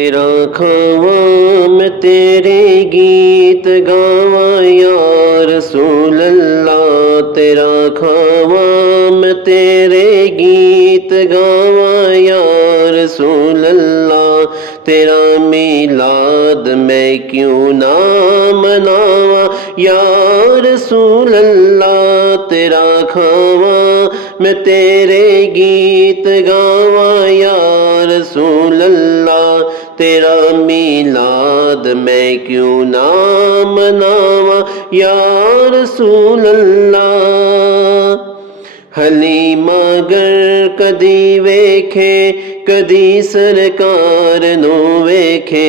تیرا کھاواں میں تیرے گیت گاواں یا رسول اللہ، تیرا کھاواں میں تیرے گیت گاواں یا رسول اللہ، تیرا میلاد میں کیوں نہ مناواں یا رسول اللہ، تیرا کھاواں میں تیرے گیت گاواں یا رسول اللہ، تیرا میلاد میں کیوں نہ مناواں یا رسول اللہ۔ حلیمہ گر کدی ویکھے کدی سرکار نو ویکھے،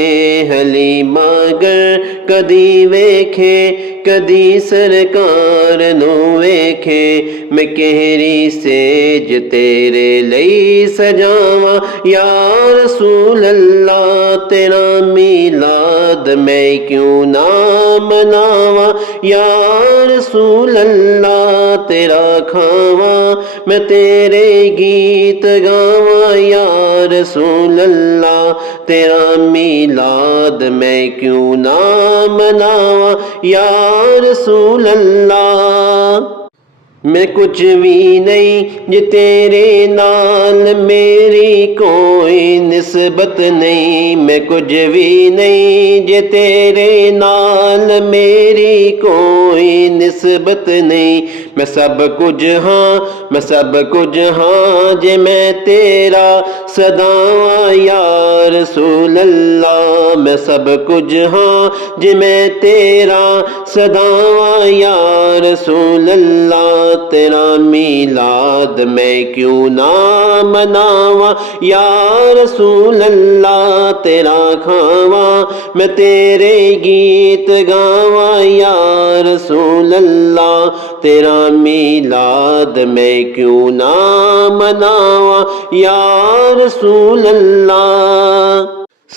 حلیمہ گر کدی ویکھے کدی سرکار نو ویکھے، میں کہری سیج تیرے لئی سجاواں یا رسول اللہ، تیرا میلاد میں کیوں نہ مناواں یا رسول اللہ، تیرا کھاواں میں تیرے گیت گاواں یا رسول اللہ، تیرا میلاد میں کیوں نہ مناواں یا رسول اللہ۔ میں کچھ بھی نہیں یہ تیرے نال میری کوئی نسبت نہیں، میں کچھ بھی نہیں یہ تیرے نال میری کوئی نسبت نہیں، میں سب کچھ ہاں میں سب کچھ ہاں جے میں تیرا صداواں یا رسول اللہ، میں سب کچھ ہاں جے میں تیرا صداواں یا رسول اللہ، تیرا میلاد میں کیوں نہ مناواں یا رسول اللہ، تیرا کھاواں میں تیرے گیت گاواں یا رسول اللہ، تیرا میلاد میں کیوں نہ مناواں یا رسول اللہ۔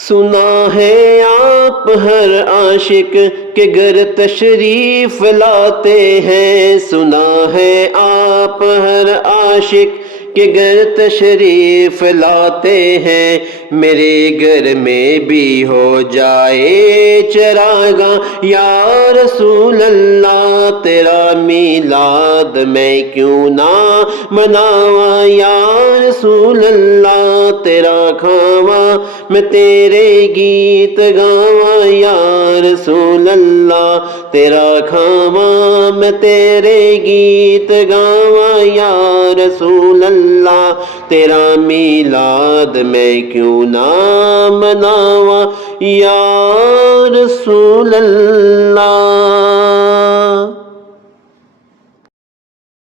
سنا ہے آپ ہر عاشق کہ گر تشریف لاتے ہیں، سنا ہے آپ ہر عاشق کہ گر تشریف لاتے ہیں، میرے گھر میں بھی ہو جائے چراغاں یا رسول اللہ، تیرا میلاد میں کیوں نہ مناواں یا رسول اللہ، تیرا کھاواں میں تیرے گیت گاواں یا رسول اللہ، تیرا کھاواں میں تیرے گیت گاواں یا رسول اللہ، تیرا میلاد میں کیوں نہ مناواں یا رسول اللہ۔